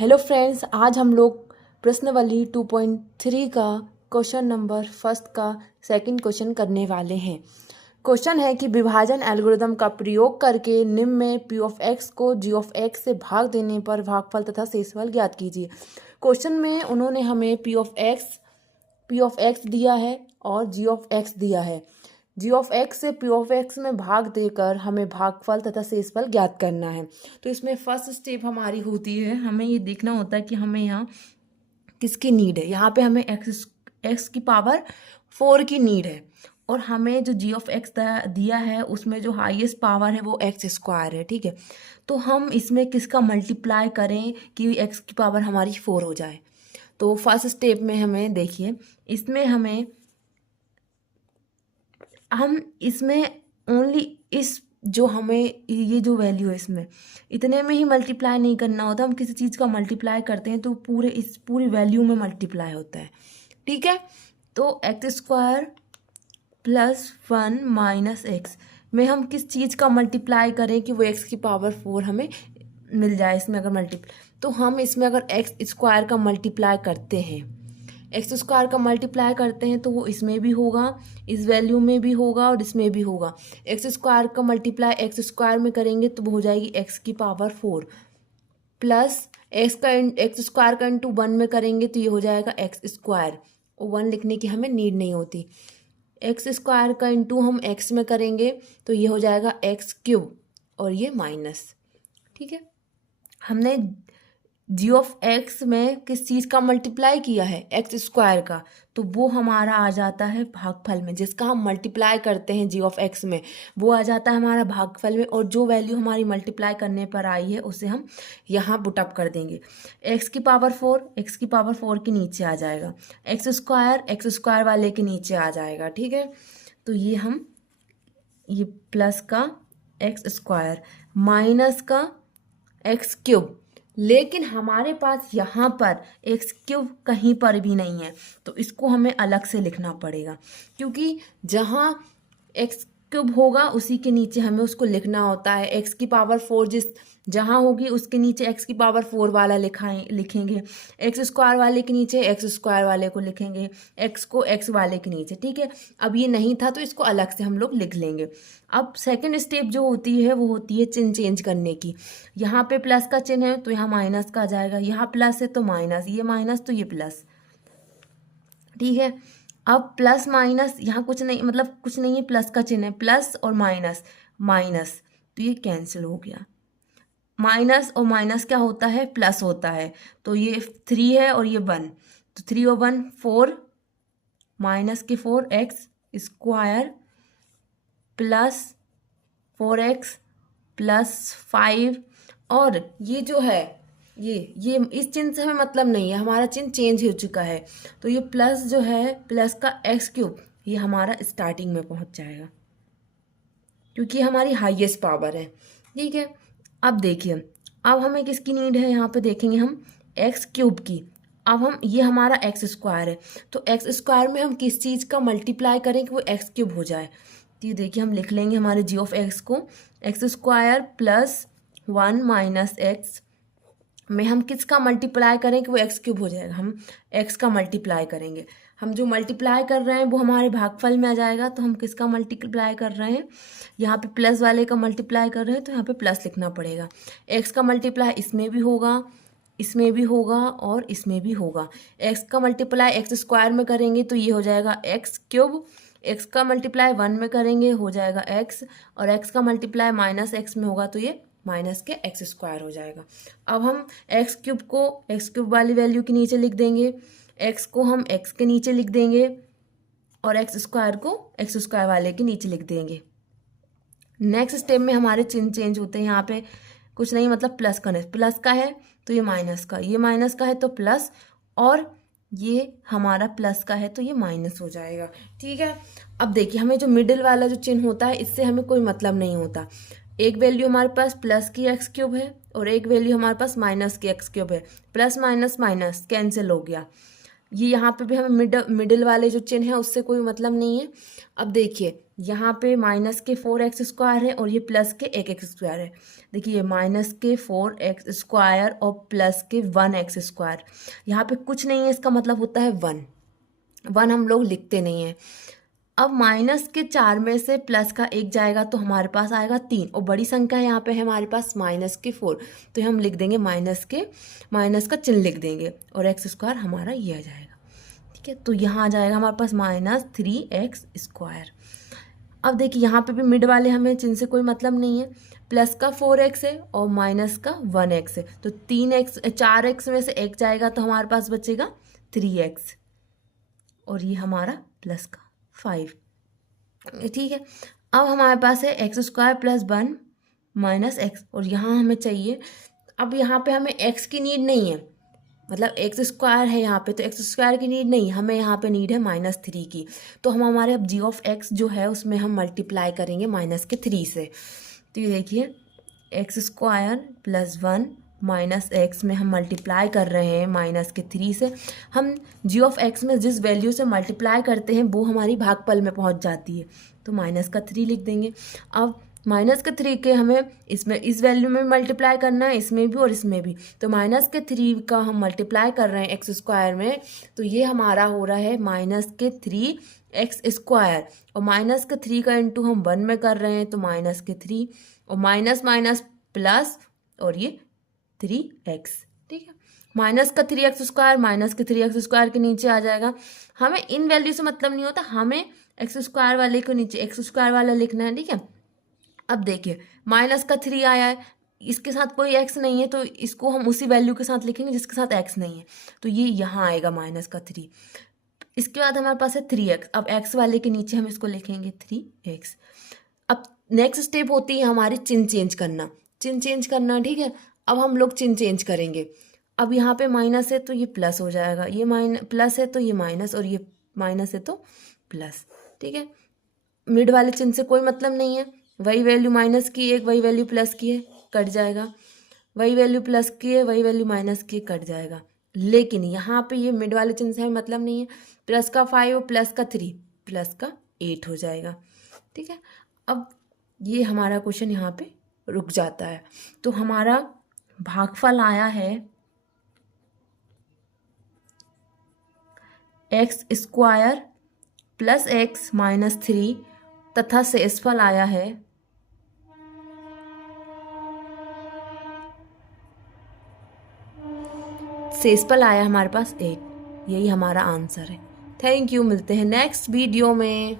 Hello friends, आज हम लोग प्रश्नावली 2.3 का क्वेश्चन नंबर फर्स्ट का सेकंड क्वेश्चन करने वाले हैं। क्वेश्चन है कि विभाजन एल्गोरिदम का प्रयोग करके निम्न में पी ऑफ एक्स को जी ऑफ एक्स से भाग देने पर भागफल तथा शेषफल ज्ञात कीजिए। क्वेश्चन में उन्होंने हमें पी ऑफ एक्स दिया है और जी ऑफ एक्स दिया है। जी ऑफ एक्स से पी ऑफ एक्स में भाग देकर हमें भागफल तथा शेषफल ज्ञात करना है। तो इसमें फर्स्ट स्टेप हमारी होती है, हमें ये देखना होता है कि हमें यहाँ किसकी नीड है। यहाँ पे हमें एक्स की पावर 4 की नीड है और हमें जो जी ऑफ एक्स दिया है उसमें जो हाईएस्ट पावर है वो एक्स स्क्वायर है। ठीक है, तो हम इसमें किसका मल्टीप्लाई करें कि एक्स की पावर हमारी 4 हो जाए। तो फर्स्ट स्टेप में हमें देखिए, इसमें हम इसमें ओनली इस जो हमें ये जो वैल्यू है इसमें इतने में ही मल्टीप्लाई नहीं करना होता। हम किसी चीज़ का मल्टीप्लाई करते हैं तो पूरी वैल्यू में मल्टीप्लाई होता है। ठीक है, तो x square plus 1 minus x में हम किस चीज़ का मल्टीप्लाई करें कि वो एक्स की पावर 4 हमें मिल जाए। इसमें अगर तो हम इसमें अगर एक्स स्क्वायर का मल्टीप्लाई करते हैं, एक्स स्क्वायर का मल्टीप्लाई करते हैं तो वो इसमें भी होगा, इस वैल्यू में भी होगा और इसमें भी होगा। एक्स स्क्वायर का मल्टीप्लाई एक्स स्क्वायर में करेंगे तो वो हो जाएगी एक्स की पावर 4 प्लस एक्स स्क्वायर का इंटू 1 में करेंगे तो ये हो जाएगा एक्स स्क्वायर, और 1 लिखने की हमें नीड नहीं होती। एक्स स्क्वायर का इंटू हम एक्स में करेंगे तो ये हो जाएगा एक्स क्यूब और ये माइनस। ठीक है, हमने जी ऑफ एक्स में किस चीज़ का मल्टीप्लाई किया है, एक्स स्क्वायर का, तो वो हमारा आ जाता है भागफल में। जिसका हम मल्टीप्लाई करते हैं जी ऑफ एक्स में वो आ जाता है हमारा भागफल में, और जो वैल्यू हमारी मल्टीप्लाई करने पर आई है उसे हम यहाँ पुटअप कर देंगे। एक्स की पावर 4 के नीचे आ जाएगा, एक्स स्क्वायर वाले के नीचे आ जाएगा। ठीक है, तो ये प्लस का एक्स स्क्वायर माइनस का एक्स क्यूब, लेकिन हमारे पास यहाँ पर एक्स क्यूब कहीं पर भी नहीं है तो इसको हमें अलग से लिखना पड़ेगा, क्योंकि जहाँ एक्स क्यूब होगा उसी के नीचे हमें उसको लिखना होता है। एक्स की पावर 4 जहाँ होगी उसके नीचे एक्स की पावर 4 वाला लिखेंगे, एक्स स्क्वायर वाले के नीचे एक्स स्क्वायर वाले को लिखेंगे, एक्स को एक्स वाले के नीचे। ठीक है, अब ये नहीं था तो इसको अलग से हम लोग लिख लेंगे। अब सेकंड स्टेप जो होती है वो होती है चिन्ह चेंज करने की। यहाँ पे प्लस का चिन्ह है तो यहाँ माइनस का आ जाएगा, यहाँ प्लस है तो माइनस, ये माइनस तो ये प्लस। ठीक है, अब प्लस माइनस यहाँ कुछ नहीं, मतलब कुछ नहीं है, प्लस का चिन्ह है, प्लस और माइनस माइनस, तो ये कैंसिल हो गया। माइनस और माइनस क्या होता है, प्लस होता है। तो ये 3 है और ये 1, तो 3 और 1 4, माइनस के 4 x square plus 4x plus 5, और ये जो है ये इस चिन्ह से हमें मतलब नहीं है, हमारा चिन्ह चेंज हो चुका है। तो ये प्लस जो है, प्लस का एक्स क्यूब, ये हमारा स्टार्टिंग में पहुंच जाएगा क्योंकि ये हमारी हाईएस्ट पावर है। ठीक है, अब देखिए, अब हमें किसकी नीड है, यहाँ पे देखेंगे हम एक्स क्यूब की। अब हम ये हमारा एक्स स्क्वायर है तो एक्स स्क्वायर में हम किस चीज़ का मल्टीप्लाई करें कि वो एक्स क्यूब हो जाए। तो ये देखिए, हम लिख लेंगे हमारे जी ऑफ एक्स को x square plus 1 minus x में हम किसका मल्टीप्लाई करें कि वो एक्स क्यूब हो जाएगा। हम एक्स का मल्टीप्लाई करेंगे, हम जो मल्टीप्लाई कर रहे हैं वो हमारे भागफल में आ जाएगा। तो हम किसका मल्टीप्लाई कर रहे हैं, यहाँ पे प्लस वाले का मल्टीप्लाई कर रहे हैं तो यहाँ पे प्लस लिखना पड़ेगा। एक्स का मल्टीप्लाई इसमें भी होगा, इसमें भी होगा और इसमें भी होगा। एक्स का मल्टीप्लाई एक्स स्क्वायर में करेंगे तो ये हो जाएगा एक्स क्यूब, एक्स का मल्टीप्लाई 1 में करेंगे हो जाएगा एक्स, और एक्स का मल्टीप्लाई माइनस एक्स में होगा तो ये माइनस के एक्स स्क्वायर हो जाएगा। अब हम एक्स क्यूब को एक्स क्यूब वाली वैल्यू के नीचे लिख देंगे, एक्स को हम एक्स के नीचे लिख देंगे और एक्स स्क्वायर को एक्स स्क्वायर वाले के नीचे लिख देंगे। नेक्स्ट स्टेप में हमारे चिन्ह चेंज होते हैं। यहाँ पे कुछ नहीं, मतलब प्लस का नहीं, प्लस का है तो ये माइनस का, ये माइनस का है तो प्लस, और ये हमारा प्लस का है तो ये माइनस हो जाएगा। ठीक है, अब देखिए, हमें जो मिडिल वाला जो चिन्ह होता है इससे हमें कोई मतलब नहीं होता। एक वैल्यू हमारे पास प्लस की एक्स क्यूब है और एक वैल्यू हमारे पास माइनस की एक्स क्यूब है, प्लस माइनस माइनस कैंसिल हो गया। ये यहाँ पे भी हमें मिडिल वाले जो चिन्ह है उससे कोई मतलब नहीं है। अब देखिए यहाँ पे माइनस के 4x² है और ये प्लस के 1x² है। देखिए ये माइनस के 4x² और प्लस के 1x², यहाँ पे कुछ नहीं है, इसका मतलब होता है 1। 1 हम लोग लिखते नहीं हैं। अब माइनस के 4 में से प्लस का 1 जाएगा तो हमारे पास आएगा 3, और बड़ी संख्या यहाँ पे है हमारे पास माइनस के 4, तो हम लिख देंगे माइनस का चिन्ह लिख देंगे और x² हमारा ये आ जाएगा। ठीक है, तो यहाँ आ जाएगा हमारे पास -3x²। अब देखिए यहाँ पे भी मिड वाले हमें चिन्ह से कोई मतलब नहीं है। प्लस का 4x है और माइनस का 1x है, तो 4x में से 1 जाएगा तो हमारे पास बचेगा 3x, और ये हमारा प्लस का 5। ठीक है, अब हमारे पास है x² + 1 - x, और यहाँ हमें चाहिए, अब यहाँ पे हमें x की नीड नहीं है, मतलब x² है यहाँ पे, तो x² की नीड नहीं, हमें यहाँ पे नीड है -3 की। तो हम हमारे अब g(x) जो है उसमें हम मल्टीप्लाई करेंगे -3 से। तो ये देखिए x² + 1 - x में हम मल्टीप्लाई कर रहे हैं -3 से। हम g(x) में जिस वैल्यू से मल्टीप्लाई करते हैं वो हमारी भागफल में पहुंच जाती है, तो -3 लिख देंगे। अब -3 के हमें इसमें इस वैल्यू में मल्टीप्लाई करना है, इसमें भी और इसमें भी, तो -3 का हम मल्टीप्लाई कर रहे हैं x² में, तो ये हमारा हो रहा है -3x², और -3 का इंटू हम 1 में कर रहे हैं तो -3, और माइनस माइनस प्लस, और ये 3x। ठीक है, -3x² के नीचे आ जाएगा। हमें इन वैल्यू से मतलब नहीं होता, हमें x² वाले को नीचे x² वाला लिखना है। ठीक है, अब देखिए -3 आया है, इसके साथ कोई x नहीं है, तो इसको हम उसी वैल्यू के साथ लिखेंगे जिसके साथ x नहीं है, तो ये यहाँ आएगा -3। इसके बाद हमारे पास है 3x, अब x वाले के नीचे हम इसको लिखेंगे 3x। अब नेक्स्ट स्टेप होती है हमारी चिन्ह चेंज करना, ठीक है। अब हम लोग चिन्ह चेंज करेंगे। अब यहाँ पे माइनस है तो ये प्लस हो जाएगा, ये प्लस है तो ये माइनस, और ये माइनस है तो प्लस। ठीक है, मिड वाले चिन्ह से कोई मतलब नहीं है, वही वैल्यू माइनस की एक, वही वैल्यू प्लस की है, कट जाएगा, वही वैल्यू प्लस की है, वही वैल्यू माइनस की है, कट जाएगा। लेकिन यहाँ पे ये मिड वाले चिन्ह से हमें मतलब नहीं है, प्लस का 5 और प्लस का 3 प्लस का 8 हो जाएगा। ठीक है, अब ये हमारा क्वेश्चन यहाँ पे रुक जाता है। तो हमारा भागफल आया है x² + x - 3, तथा शेषफल आया है हमारे पास 8। यही हमारा आंसर है। थैंक यू, मिलते हैं नेक्स्ट वीडियो में।